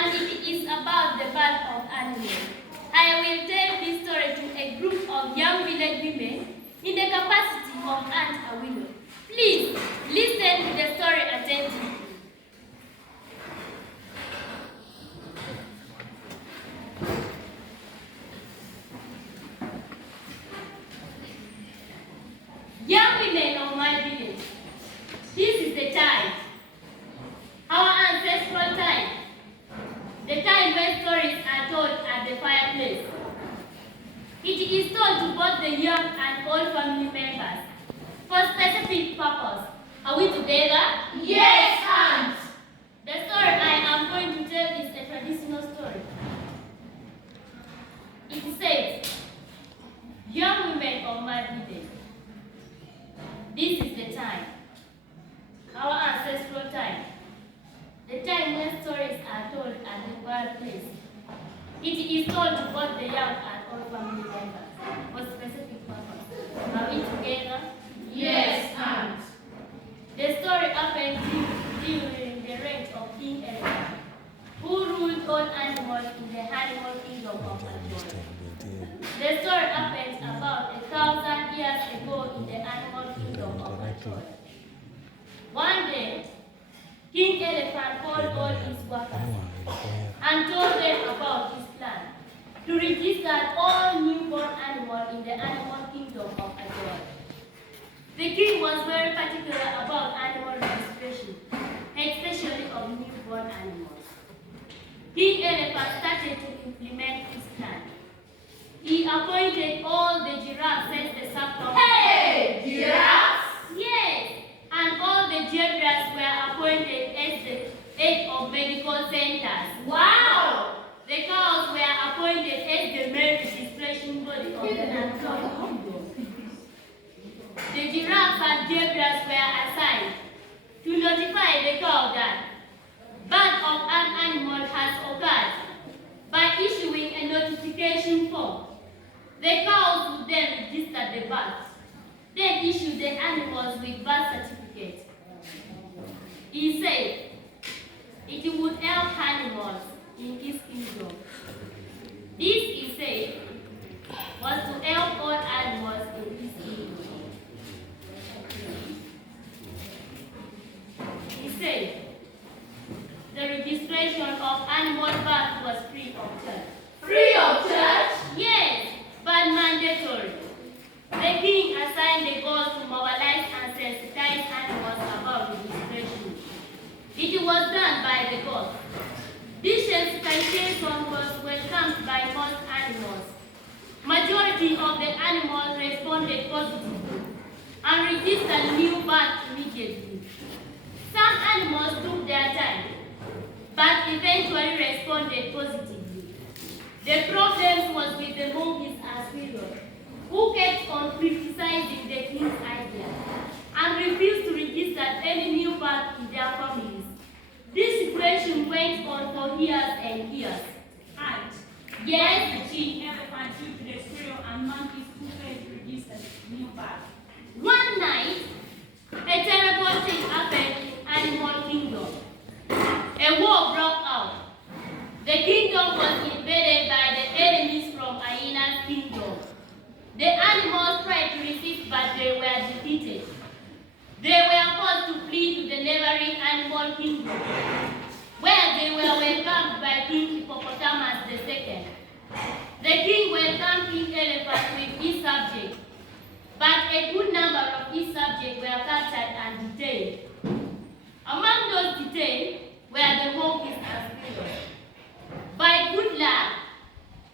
and it is about the birth of animals. I will tell this story to a group of young village women in the capacity of Aunt Awilo. Please listen to the story attentively. Young women of my village, this is the time, our ancestral time, the time when stories are told at the fireplace. It is told to both the young and old family members for a specific purpose. Are we together? Yes, Aunt. The story I am going to tell is a traditional story. It says, young women of my village, this is the time, our ancestral time, the time when stories are told at the fireplace. It is told to both the young and old family members for specific purpose. Are we together? Yes, Aunt. The story happened during the reign of King Aliba, who ruled all animals in the animal kingdom of Acholi. The story happened about 1,000 years ago in the animal kingdom of Acholi. One day, King Elephant called all his workers and told them about his plan to register all newborn animals in the animal kingdom of Acholi. The king was very particular about animal registration, especially of newborn animals. King Elephant started to implement his plan. He appointed all the giraffes as the circle. Hey, giraffes! Yes, and all the zebras were appointed as the head of medical centers. Wow! The cows were appointed as the main registration body of the animal kingdom. The giraffes and zebras were assigned to notify the cow that birth of an animal has occurred by issuing a notification form. The cows would then register the birth, then issue the animals with birth certificate. He said it would help animals in his kingdom. This, he said, was to help all animals in his kingdom. He said the registration of animal birth was free of charge. Free of charge? Yes, but mandatory. The king assigned the goal to mobilize and sensitize animals about registration. It was done by the gods. This sensitization was welcomed by most animals. Majority of the animals responded positively and registered new birth immediately. Some animals took their time, but eventually responded positively. The problem was with the monkeys as well, who kept on criticizing the king's idea and refused to register any new birth in their families. This situation went on for years and years. Aunt, Yes? the king elephant took the squirrel and monkeys who failed to register new birth. One night, a terrible thing happened in Animal Kingdom. A war broke out. The kingdom was invaded by the enemies from Hyena's kingdom. The animals tried to resist, but they were defeated. They were forced to flee to the neighboring Animal Kingdom, where they were welcomed by King Hippopotamus II. The king welcomed King Elephant with his subjects, but a good number of his subjects were captured and detained. Among those detained were the monkeys and squirrels. By good luck,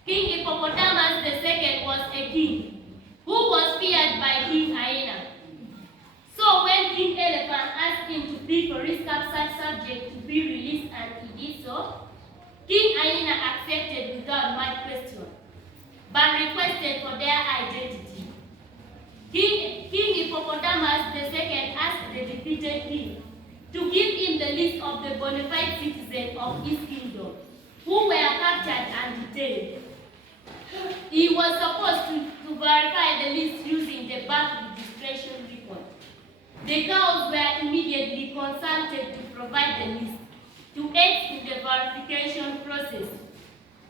King Hippopotamus II was a king who was feared by King Hyena. So when King Elephant asked him to plead for his captured subject to be released and he did so, King Hyena accepted without much question, but requested for their identity. King Hippopotamus II asked the defeated king to give him the list of the bona fide citizens of his kingdom who were captured and detained. He was supposed to verify the list using the birth registration record. The cows were immediately consulted to provide the list to aid in the verification process.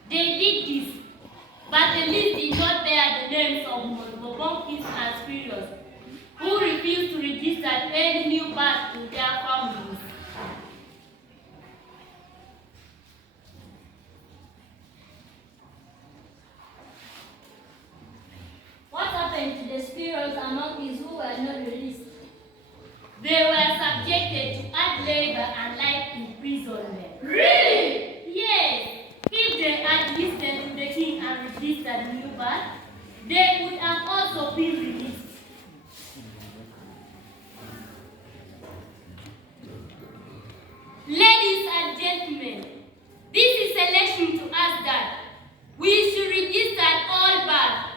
They did this, but the list did not bear the names of multiple monkeys and spirits who refused to register any new birth in their families. What happened to the spirits and monkeys who were not released? They were subjected to hard labor and life imprisonment. Really? Yes, if they had listened to the king and registered new birth, they would have also been released. Ladies and gentlemen, this is a lesson to us that we should register all births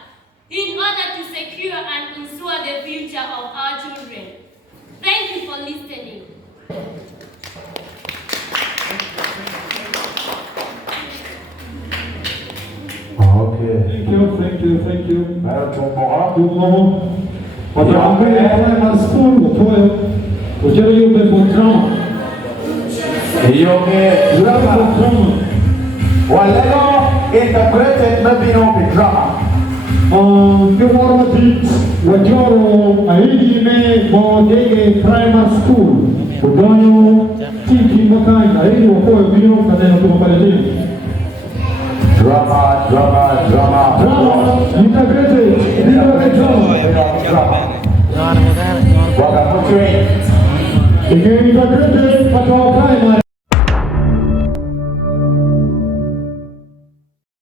in order to secure and ensure the future of our children. Thank you for listening. Okay. Thank you. Tomorrow. Primary school, och jag jobbar på drama. Drama. Walego integrated maybe no be drama. Gimara dit, Banyoro, Aringa, Bagwere primary school. Ugandan, tiki makai, Aringa kwa video kadena tumpalini. Drama. Integrated, drama. Wakapuchwe. Integrated.